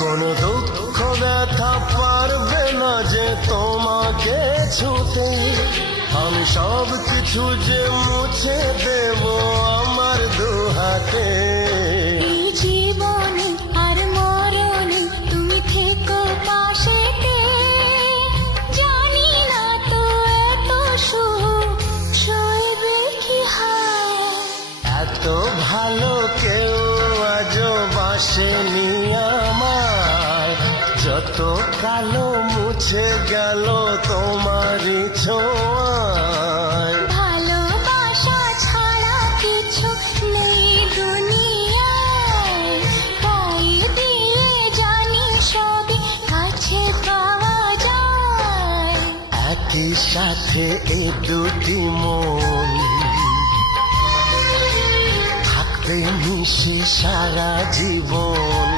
কোনো দুঃখ ব্যথা পারবে না যে তোমাকে ছুতে। আমি সব কিছু যে মুছে দেব আমার দুহাতে। এই জীবনে আর মরণে তুমি থেকো পাশেতে। জানি না তো এত সুখ সইবে কি হায়। এত ভালো কেউ আজও বাসেনি আমার, যত কালো মুছে গেল তোমারই ছোঁয়ায়। ভালোবাসা ছাড়া কিছু নেই দুনিয়ায়। তাই দিয়ে জানি সবই কাছে পাওয়া যায়। একই সাথে এ দুটি মন থাকবে মিশে সারা জীবন।